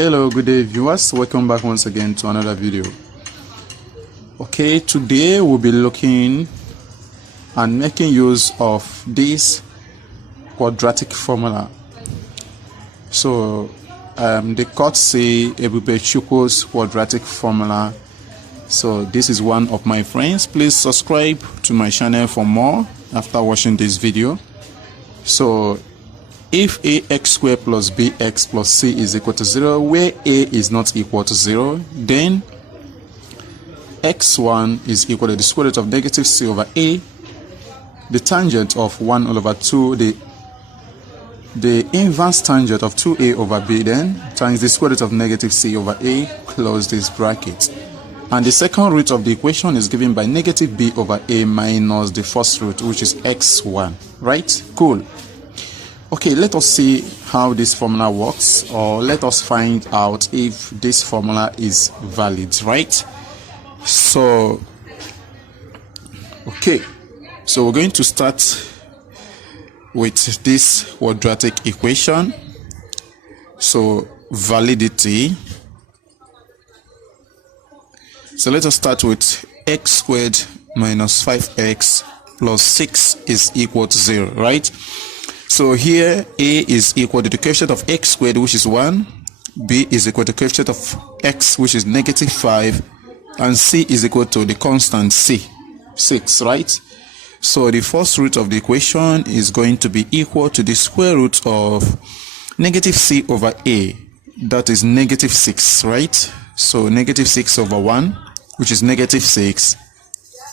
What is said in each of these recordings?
Hello, good day viewers, welcome back once again to another video. Okay, today we'll be looking and making use of this quadratic formula. So the court say EbubeChukwu's quadratic formula. So this is one of my friends. Please subscribe to my channel for more after watching this video. So if ax squared plus bx plus c is equal to 0, where a is not equal to 0, then x1 is equal to the square root of negative c over a, the tangent of 1 over 2, the inverse tangent of 2a over b, then times the square root of negative c over a, close this bracket. And the second root of the equation is given by negative b over a minus the first root, which is x1, right? Cool. Okay, let us see how this formula works, or let us find out if this formula is valid, right? So, okay, so we're going to start with this quadratic equation. So, validity. So let us start with x squared minus 5x plus 6 is equal to 0, right? So here a is equal to the coefficient of x squared, which is 1, b is equal to the coefficient of x, which is negative 5, and c is equal to the constant c, 6, right? So the first root of the equation is going to be equal to the square root of negative c over a, that is negative 6, right? So negative 6 over 1, which is negative 6,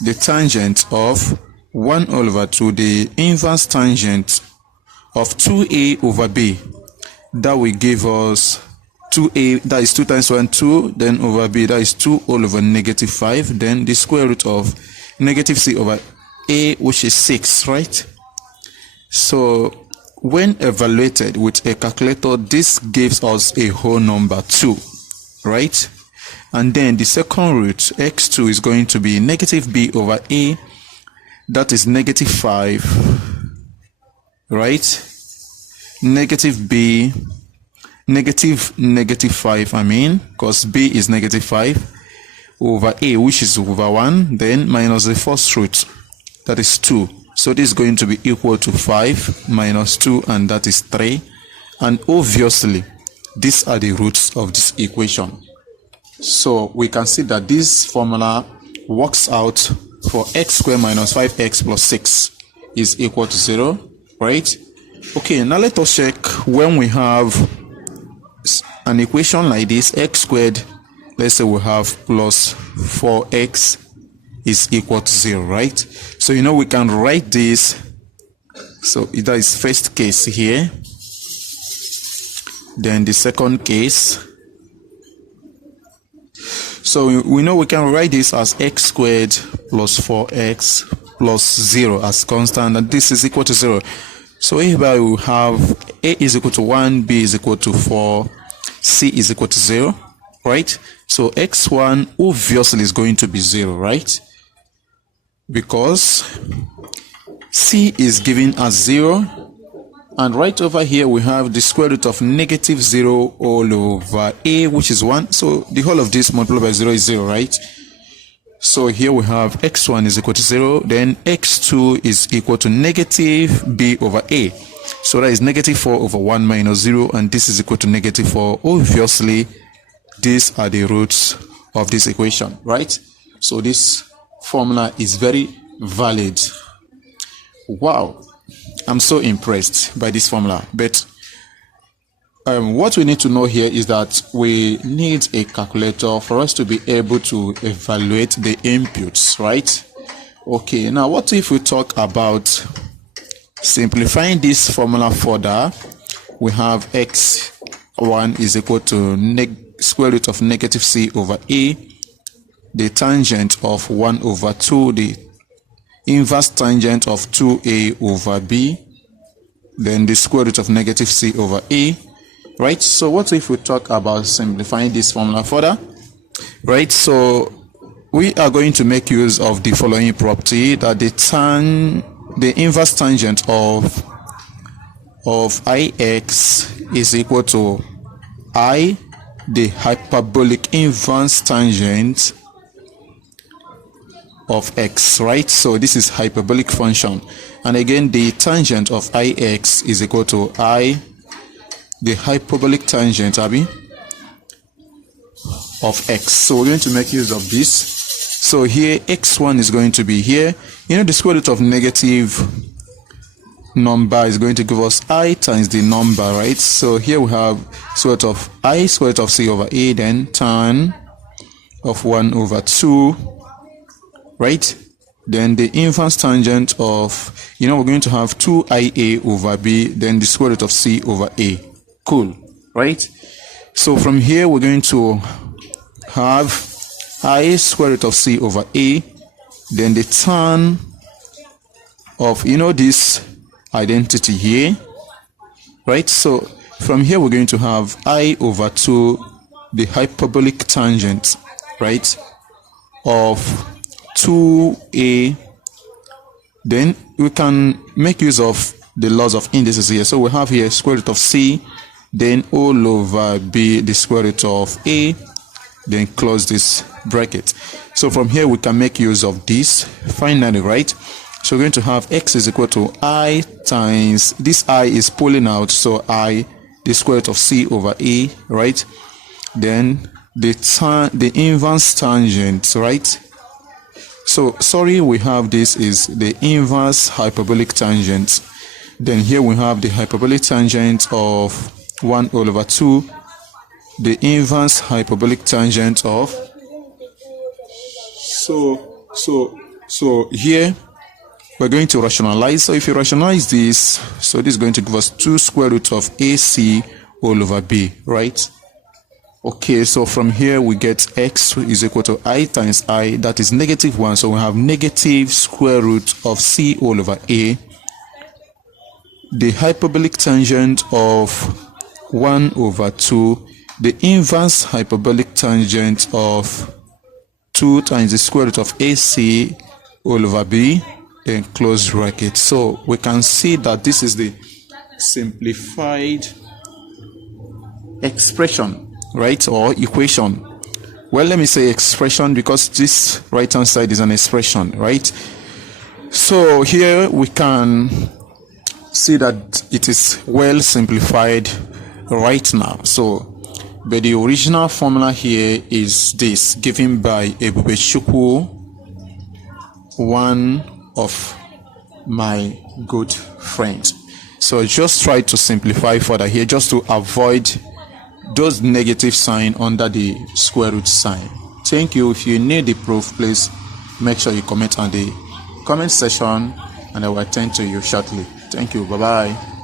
the tangent of 1 over 2, the inverse tangent of 2a over b, that will give us 2a, that is 2 times 1, 2, then over b, that is 2 all over negative 5, then the square root of negative c over a, which is 6, right? So when evaluated with a calculator, this gives us a whole number 2, right? And then the second root, x2, is going to be negative b over a, that is negative 5, right? Negative b, negative 5, because b is negative 5, over a, which is over 1, then minus the first root, that is 2. So this is going to be equal to 5 minus 2, and that is 3. And obviously, these are the roots of this equation. So we can see that this formula works out for x squared minus 5x plus 6 is equal to 0, right? Okay, now let us check when we have an equation like this, x squared, let's say we have plus 4x is equal to 0, right? So we can write this. So that is first case here. Then the second case. So we know we can write this as x squared plus 4x plus 0 as constant, and this is equal to 0. So here we have a is equal to 1, b is equal to 4, c is equal to 0, right? So x1 obviously is going to be 0, right? Because c is given as 0, and right over here we have the square root of negative 0 all over a, which is 1. So the whole of this multiplied by 0 is 0, right? So here we have x1 is equal to 0, then x2 is equal to negative b over a. So that is negative 4 over 1 minus 0, and this is equal to negative 4. Obviously, these are the roots of this equation, right? So this formula is very valid. Wow, I'm so impressed by this formula. But what we need to know here is that we need a calculator for us to be able to evaluate the inputs, right? Okay, now what if we talk about simplifying this formula further? We have x1 is equal to square root of negative c over a, the tangent of 1 over 2, the inverse tangent of 2a over b, then the square root of negative c over a, right? So what if we talk about simplifying this formula further, right? So we are going to make use of the following property, that the inverse tangent of ix is equal to I the hyperbolic inverse tangent of x, right? So this is hyperbolic function, and again the tangent of ix is equal to I, the hyperbolic tangent of x. So we're going to make use of this. So here x1 is going to be here, the square root of negative number is going to give us I times the number, right? So here we have square root of I square root of c over a, then tan of 1 over 2, right? Then the inverse tangent of, we're going to have 2ia over b, then the square root of c over a. Cool, right? So from here we're going to have I square root of c over a, then the tan of, this identity here, right? So from here we're going to have I over 2, the hyperbolic tangent, right, of 2a. Then we can make use of the laws of indices here. So we have here square root of c, then all over b, the square root of a, then close this bracket. So from here we can make use of this finally, right? So we're going to have x is equal to I times, this I is pulling out, so I, the square root of c over a, right? Then the inverse tangent, right? So sorry, we have this is the inverse hyperbolic tangent. Then here we have the hyperbolic tangent of 1 all over 2, the inverse hyperbolic tangent of, so here we're going to rationalize. So if you rationalize this, so this is going to give us 2 square root of ac all over b, right? Okay, so from here we get x is equal to I times I, that is negative 1, so we have negative square root of c all over a, the hyperbolic tangent of 1 over 2, the inverse hyperbolic tangent of 2 times the square root of ac all over b, then close bracket. So we can see that this is the simplified expression, right, or equation. Well, let me say expression because this right hand side is an expression, right? So here we can see that it is well simplified right now. So but the original formula here is this, given by EbubeChukwu's, one of my good friends. So just try to simplify further here, just to avoid those negative sign under the square root sign. Thank you. If you need the proof, please make sure you comment on the comment section and I will attend to you shortly. Thank you. Bye bye.